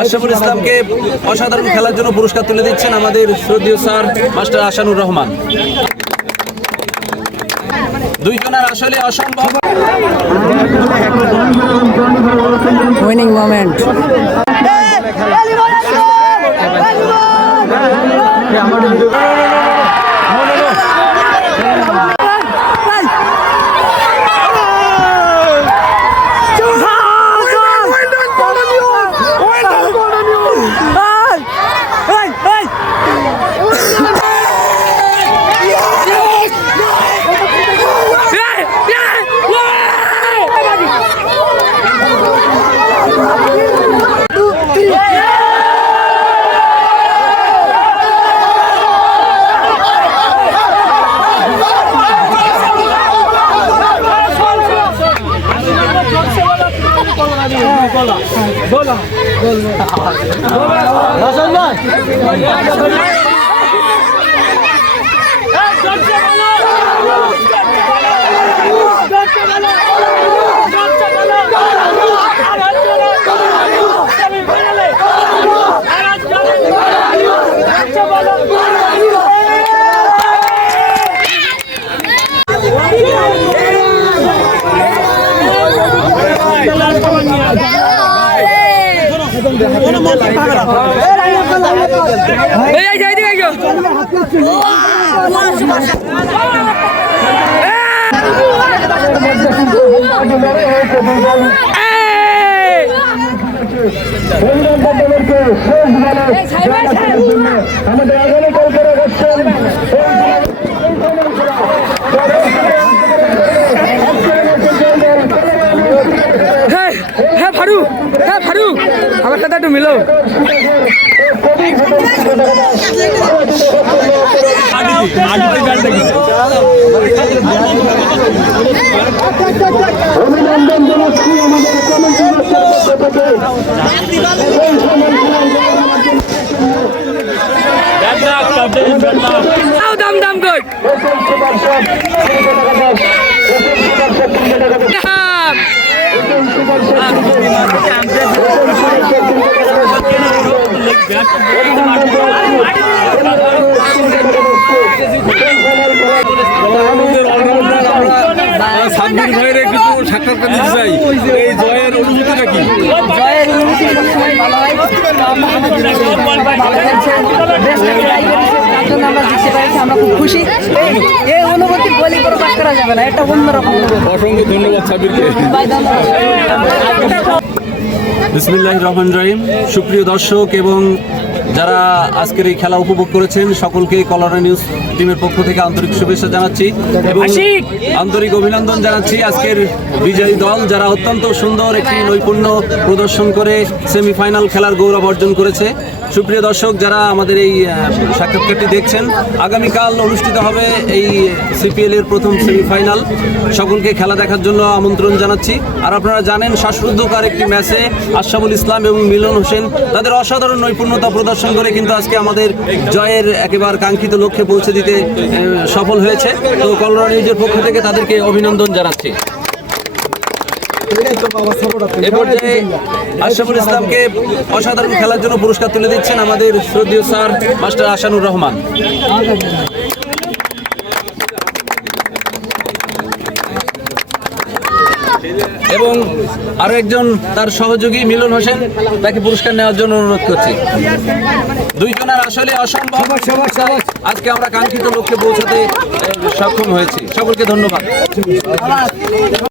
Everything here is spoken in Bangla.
আশরাফুল ইসলামকে অসাধারণ খেলার জন্য পুরস্কার তুলে দিচ্ছেন আমাদের শ্রদ্ধীয় স্যার মাস্টার আসানুর রহমান। দুইজনের আসলে অসম্ভব। উইনিং মোমেন্ট বলা। আমাদের আগামীকাল করে যাচ্ছেন হ্যাঁ হ্যাঁ ফারু হ্যাঁ ফারু আমার সাথে একটু মিলো অভিনন্দন জানাচ্ছি আমাদের কমিটি পক্ষ থেকে দাম দাম কই? দাম সাব্বির ভাইয়ের একটু সাক্ষাৎকার নিতে চাই এই জয়ের অনুভূতিটা কি জয়ের অনুভূতি ভালো হয় দেশটাকে জয় করেছে তার জন্য আমরা জিততে পেরেছি আমরা খুব খুশি এই- এই অনুভূতি বলে প্রকাশ করা যাবে না এটা অন্যরকম। অসংখ্য ধন্যবাদ ধন্যবাদ। বিসমিল্লাহ রহমান রহিম। সুপ্রিয় দর্শক এবং যারা আজকের এই খেলা উপভোগ করেছেন সকলকে কলরা নিউজ টিমের পক্ষ থেকে আন্তরিক শুভেচ্ছা জানাচ্ছি এবং আন্তরিক অভিনন্দন জানাচ্ছি আজকের বিজয়ী দল। যারা অত্যন্ত সুন্দর একটি নৈপুণ্য প্রদর্শন করে সেমিফাইনাল খেলার গৌরব অর্জন করেছে। সুপ্রিয় দর্শক, যারা আমাদের এই সাক্ষাৎকারটি দেখছেন, আগামীকাল অনুষ্ঠিত হবে এই সিপিএল এর প্রথম সেমিফাইনাল। সকলকে খেলা দেখার জন্য আমন্ত্রণ জানাচ্ছি। আর আপনারা জানেন, শ্বাসরুদ্ধকার একটি ম্যাচে আশরাফুল ইসলাম এবং মিলন হোসেন তাদের অসাধারণ নৈপুণ্যতা প্রদর্শন করে কিন্তু আজকে আমাদের জয়ের একেবারে কাঙ্ক্ষিত লক্ষ্যে পৌঁছে দিতে সফল হয়েছে। তো কলরা নিউজের পক্ষ থেকে তাদেরকে অভিনন্দন জানাচ্ছি। এ পর্যায়ে আশরাফুল ইসলামকে অসাধারণ খেলার জন্য পুরস্কার তুলে দিচ্ছেন আমাদের শ্রদ্ধীয় স্যার মাস্টার আসানুর রহমান। এবং আরও একজন তার সহযোগী মিলন হোসেন তাকে পুরস্কার নেওয়ার জন্য অনুরোধ করছি। দুইজনের আসলে অসম্ভব। আজকে আমরা কাঙ্ক্ষিত লক্ষ্যে পৌঁছাতে সক্ষম হয়েছি। সকলকে ধন্যবাদ।